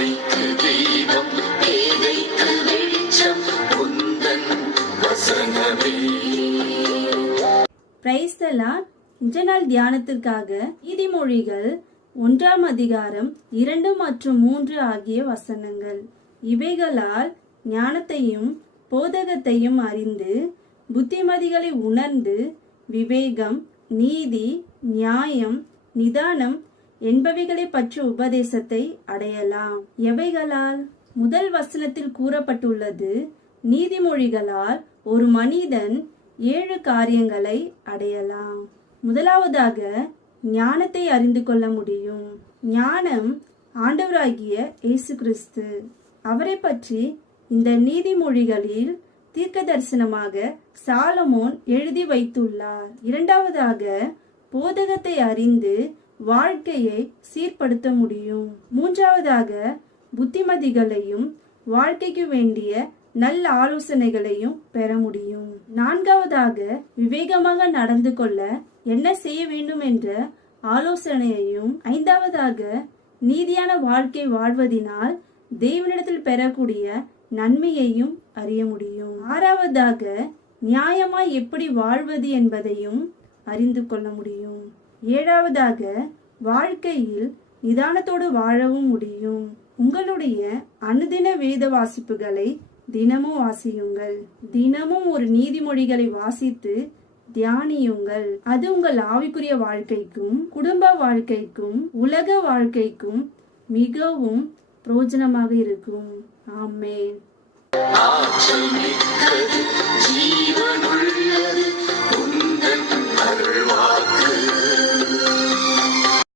பாதைக்கு தீபம், பேதைக்கு வெளிச்சம் உந்தன் வசனமே. Praise the Lord. இன்றைய நாள் தியானத்திற்காக நீதிமொழிகள் 1 அதிகாரம் 2 மற்றும் 3 ஆகிய வசனங்கள். இவைகளால் ஞானத்தையும் போதகத்தையும் அறிந்து புத்திமதிகளை உணர்ந்து விவேகம், நீதி, நியாயம், நிதானம் என்பவைகளை பற்றி உபதேசத்தை அடையலாம். எவைகளால்? முதல் வசனத்தில் கூறப்பட்டுள்ளது, நீதிமொழிகளால் ஒரு மனிதன் 7 காரியங்களை அடையலாம். முதலாவதாக ஞானத்தை அறிந்து கொள்ள முடியும். ஞானம் ஆண்டவராகிய இயேசு கிறிஸ்து. அவரை பற்றி இந்த நீதிமொழிகளில் தீர்க்க தரிசனமாக சாலமோன் எழுதி வைத்துள்ளார். இரண்டாவதாக போதகத்தை அறிந்து வாழ்க்கையை சீர்படுத்த முடியும். மூன்றாவதாக புத்திமதிகளையும் வாழ்க்கைக்கு வேண்டிய நல்ல ஆலோசனைகளையும் பெற முடியும். நான்காவதாக விவேகமாக நடந்து கொள்ள என்ன செய்ய வேண்டும் என்ற ஆலோசனையையும், ஐந்தாவதாக நீதியான வாழ்க்கை வாழ்வதினால் தேவனிடத்தில் பெறக்கூடிய நன்மையையும் அறிய முடியும். ஆறாவதாக நியாயமாய் எப்படி வாழ்வது என்பதையும் அறிந்து கொள்ள முடியும். ஏழாவதாக வாழ்க்கையில் நிதானத்தோடு வாழவும் முடியும். உங்களுடைய அனுதின வேத வாசிப்புகளை தினமும் வாசியுங்கள். தினமும் ஒரு நீதிமொழிகளை வாசித்து தியானியுங்கள். அது உங்கள் ஆவிக்குரிய வாழ்க்கைக்கும் குடும்ப வாழ்க்கைக்கும் உலக வாழ்க்கைக்கும் மிகவும் பிரயோஜனமாக இருக்கும். ஆமென். ஆற்றல் மிக்கது, ஜீவனுள்ளது,